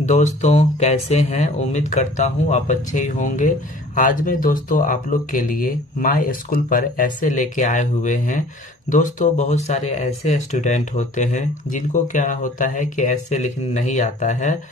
दोस्तों कैसे हैं। उम्मीद करता हूँ आप अच्छे ही होंगे। आज मैं दोस्तों आप लोग के लिए माय स्कूल पर ऐसे लेके आए हुए हैं। दोस्तों बहुत सारे ऐसे स्टूडेंट होते हैं जिनको क्या होता है कि ऐसे लिखने नहीं आता है,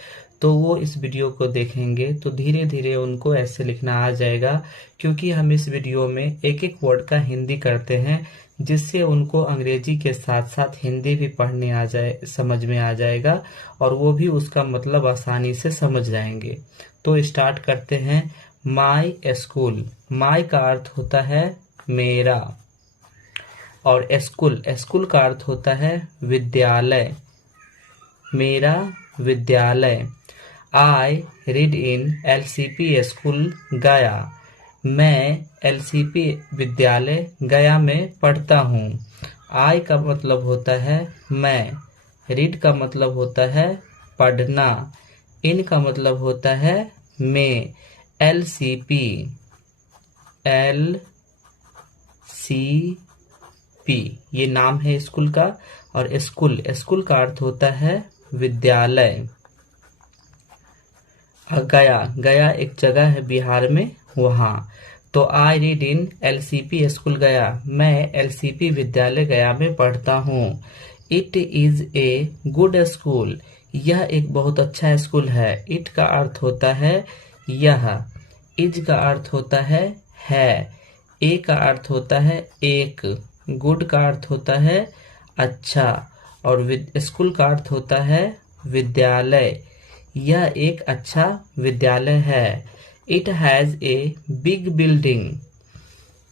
तो वो इस वीडियो को देखेंगे तो धीरे धीरे उनको ऐसे लिखना आ जाएगा। क्योंकि हम इस वीडियो में एक एक वर्ड का हिंदी करते हैं, जिससे उनको अंग्रेजी के साथ साथ हिंदी भी पढ़ने आ जाए, समझ में आ जाएगा और वो भी उसका मतलब आसानी से समझ जाएंगे। तो स्टार्ट करते हैं। My school. माय का अर्थ होता है मेरा, और स्कूल स्कूल का अर्थ होता है विद्यालय, मेरा विद्यालय। आई रीड इन एलसीपी स्कूल गया। मैं एलसीपी विद्यालय गया में पढ़ता हूँ। आई का मतलब होता है मैं, रीड का मतलब होता है पढ़ना, इन का मतलब होता है में। एलसीपी एल सी पी ये नाम है स्कूल का। और स्कूल स्कूल का अर्थ होता है विद्यालय। गया गया एक जगह है बिहार में, वहाँ। तो आई रीड इन एलसीपी स्कूल गया। मैं एलसीपी विद्यालय गया में पढ़ता हूँ। It is a good school. यह एक बहुत अच्छा स्कूल है। इट का अर्थ होता है यह। इज का अर्थ होता है। ए का अर्थ होता है एक। गुड का अर्थ होता है अच्छा। और स्कूल का अर्थ होता है विद्यालय। यह एक अच्छा विद्यालय है। It has a big building.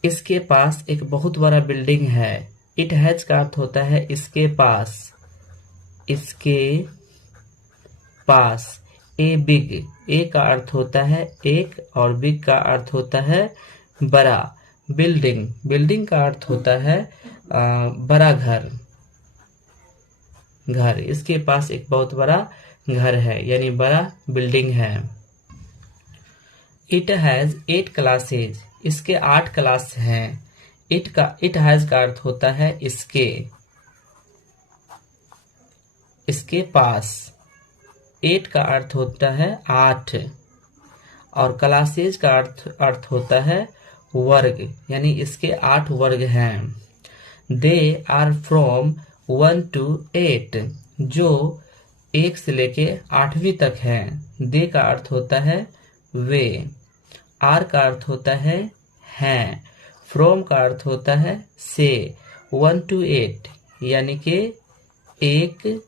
इसके पास एक बहुत बड़ा बिल्डिंग है। इट हैज का अर्थ होता है इसके पास, इसके पास। ए बिग, ए का अर्थ होता है एक और बिग का अर्थ होता है बड़ा। बिल्डिंग, बिल्डिंग का अर्थ होता है बड़ा घर, घर। इसके पास एक बहुत बड़ा घर है, यानी बड़ा बिल्डिंग है। It has 8 classes. इसके 8 क्लास हैं। इट हैज का अर्थ होता है इसके, इसके पास। 8 का अर्थ होता है 8 और क्लासेज का अर्थ होता है वर्ग, यानी इसके 8 वर्ग हैं। They are from 1 to 8। जो 1 से लेके 8वीं तक है। दे का अर्थ होता है वे। आर का अर्थ होता है हैं। फ्रॉम का अर्थ होता है से। 1 to 8 यानी कि 1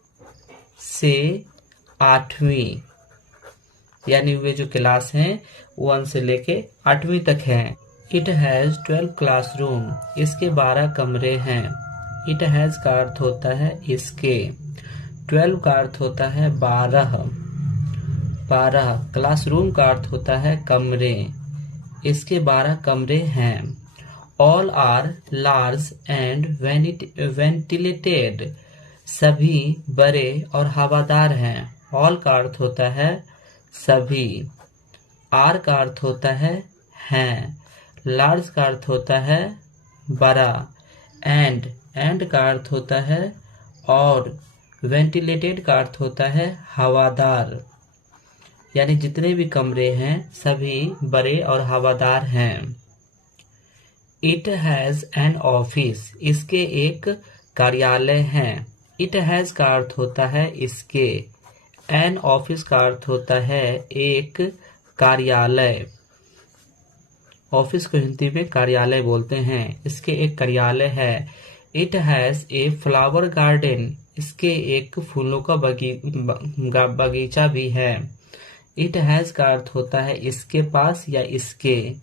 से 8वीं, यानी वे जो क्लास हैं 1 से लेके 8वीं तक हैं। It has 12 classroom. इसके 12 कमरे हैं। इट हैज का अर्थ होता है इसके। 12 का अर्थ होता है 12। क्लासरूम का अर्थ होता है कमरे। इसके 12 कमरे हैं। All are large and ventilated. सभी बड़े और हवादार हैं। ऑल का अर्थ होता है सभी। आर का अर्थ होता है हैं। लार्ज का अर्थ होता है बड़ा। एंड का अर्थ होता है और। वेंटिलेटेड का अर्थ होता है हवादार, यानी जितने भी कमरे हैं सभी बड़े और हवादार हैं। It has an office. इसके एक कार्यालय है। इट हैज का अर्थ होता है इसके। एन ऑफिस का अर्थ होता है एक कार्यालय। ऑफिस को हिंदी में कार्यालय बोलते हैं। इसके एक कार्यालय है। It has a flower garden. इसके एक फूलों का बगीचा भी है। इट हैज का अर्थ होता है इसके पास या इसके।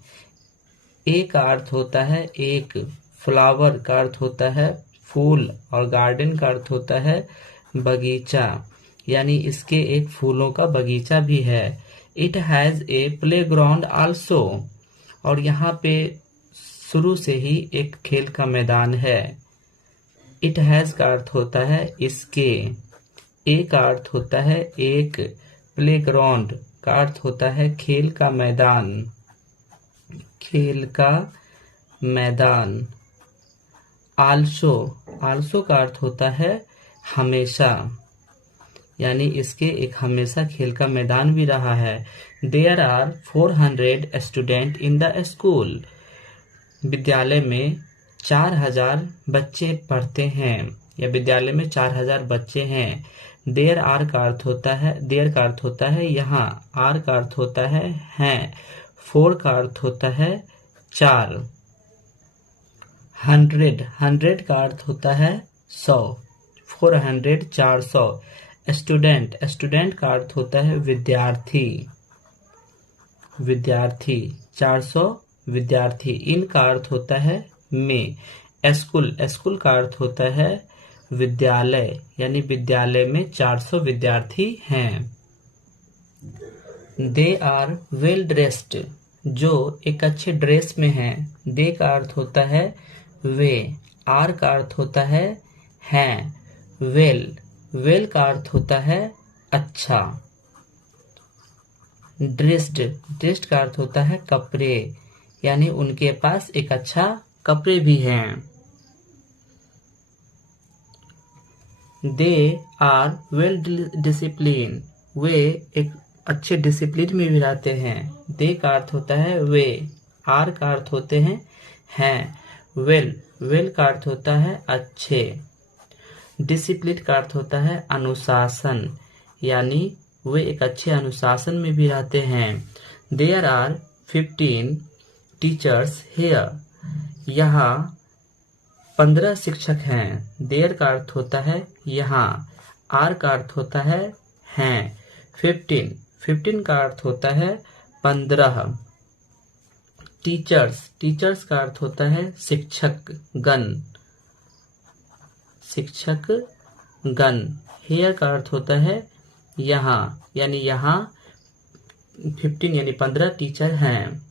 ए का अर्थ होता है एक। फ्लावर का अर्थ होता है फूल और गार्डन का अर्थ होता है बगीचा, यानी इसके एक फूलों का बगीचा भी है। It has a playground also. और यहाँ पे शुरू से ही एक खेल का मैदान है। इट हैज का अर्थ होता है इसके। ए का अर्थ होता है एक। प्लेग्राउंड का अर्थ होता है खेल का मैदान, खेल का मैदान। आल्सो का अर्थ होता है हमेशा। यानी इसके एक हमेशा खेल का मैदान भी रहा है। There are 400 student in the school. विद्यालय में 4000 बच्चे पढ़ते हैं या विद्यालय में 4000 बच्चे हैं। देयर आर का अर्थ होता है, देयर का अर्थ होता है यहाँ, आर का अर्थ होता है हैं, 4 का अर्थ होता है 4, 100 का अर्थ होता है 100, 400 400। स्टूडेंट का अर्थ होता है विद्यार्थी, 400 विद्यार्थी। इन का अर्थ होता है में। स्कूल का अर्थ होता है विद्यालय, यानी विद्यालय में 400 विद्यार्थी हैं। दे आर वेल ड्रेस्ड, जो एक अच्छे ड्रेस में हैं। दे का अर्थ होता है वे, आर का अर्थ होता है हैं, वेल का अर्थ होता है अच्छा। ड्रेस्ड का अर्थ होता है कपड़े, यानी उनके पास एक अच्छा कपड़े भी हैं। दे आर वेल डिसिप्लिन, वे एक अच्छे डिसिप्लिन में भी रहते हैं। दे का अर्थ होता है वे, आर का अर्थ होते हैं, वेल का अर्थ होता है अच्छे। डिसिप्लिन का अर्थ होता है अनुशासन, यानी वे एक अच्छे अनुशासन में भी रहते हैं। देयर आर 15 टीचर्स हेयर, यहाँ 15 शिक्षक हैं। देयर का अर्थ होता है यहाँ, आर का अर्थ होता है हैं। 15 का अर्थ होता है 15। टीचर्स का अर्थ होता है शिक्षक गण। हेयर का अर्थ होता है यहाँ, यानी यहाँ 15 यानी 15 टीचर हैं।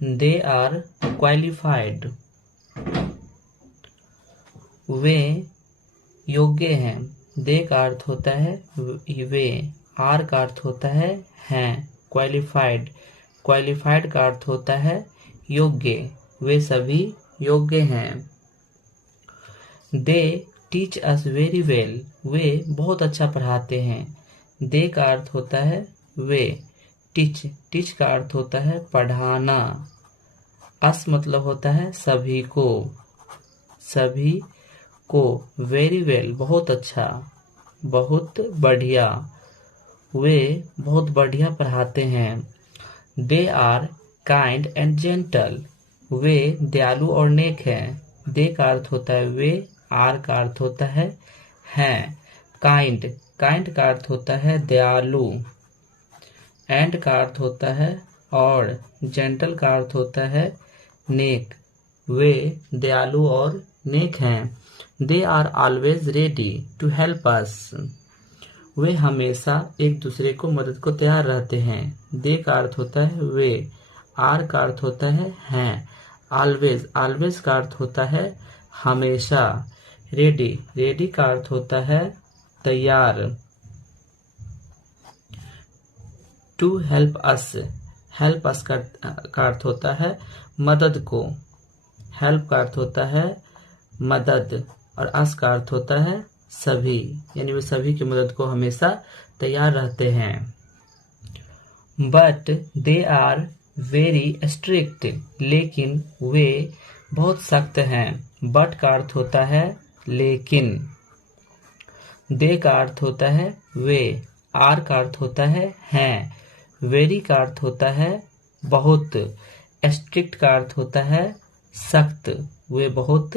दे आर क्वालिफाइड, वे योग्य हैं। दे का अर्थ होता है वे, आर का अर्थ होता है हैं। क्वालिफाइड का अर्थ होता है योग्य, वे सभी योग्य हैं। They teach us very well, वे बहुत अच्छा पढ़ाते हैं। दे का अर्थ होता है वे, टीच का अर्थ होता है पढ़ाना। अस मतलब होता है सभी को, वेरी वेल बहुत अच्छा, बहुत बढ़िया, वे बहुत बढ़िया पढ़ाते हैं। They are kind and gentle, वे दयालु और नेक हैं। दे का अर्थ होता है वे, आर का अर्थ होता है हैं। काइंड का अर्थ होता है दयालु, एंड का अर्थ होता है और, जेंटल का अर्थ होता है नेक, वे दयालु और नेक हैं। They are always ready to help us, वे हमेशा एक दूसरे को मदद को तैयार रहते हैं। दे का अर्थ होता है वे, आर का अर्थ होता है हैं। ऑलवेज का अर्थ होता है हमेशा। रेडी का अर्थ होता है तैयार। टू हेल्प अस का अर्थ होता है मदद को। हेल्प का अर्थ होता है मदद, और अस का अर्थ होता है सभी, यानी वे सभी की मदद को हमेशा तैयार रहते हैं। But they are very strict, लेकिन वे बहुत सख्त हैं। बट का अर्थ होता है लेकिन। दे का अर्थ होता है वे, आर का अर्थ होता है हैं। वेरी का अर्थ होता है बहुत। स्ट्रिक्ट का अर्थ होता है सख्त, वे बहुत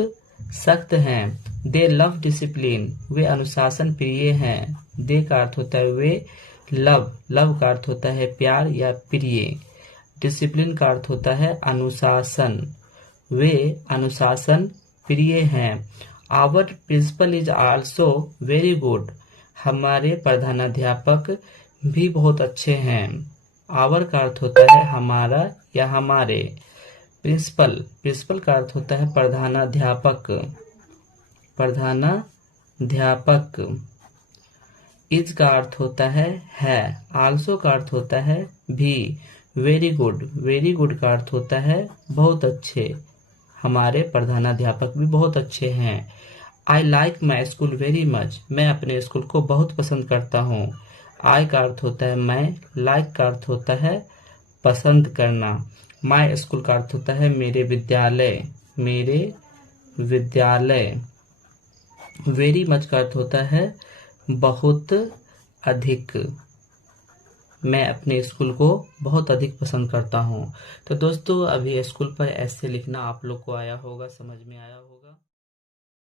सख्त हैं। दे लव डिसिप्लिन, वे अनुशासन प्रिय हैं। दे का अर्थ होता है वे, लव का अर्थ होता है प्यार या प्रिय। डिसिप्लिन का अर्थ होता है अनुशासन, वे अनुशासन प्रिय हैं। Our principal is also very good, हमारे प्रधानाध्यापक भी बहुत अच्छे हैं। आवर का अर्थ होता है हमारा या हमारे। प्रिंसिपल का अर्थ होता है प्रधानाध्यापक। इज का अर्थ होता है। आल्सो का अर्थ होता है भी। वेरी गुड का अर्थ होता है बहुत अच्छे, हमारे प्रधानाध्यापक भी बहुत अच्छे हैं। I like my school very much, मैं अपने स्कूल को बहुत पसंद करता हूँ। आई का अर्थ होता है मैं, लाइक का अर्थ होता है पसंद करना, माई स्कूल का अर्थ होता है मेरे विद्यालय, मेरे विद्यालय। वेरी मच का अर्थ होता है बहुत अधिक, मैं अपने स्कूल को बहुत अधिक पसंद करता हूँ। तो दोस्तों, अभी स्कूल पर ऐसे लिखना आप लोग को आया होगा, समझ में आया होगा।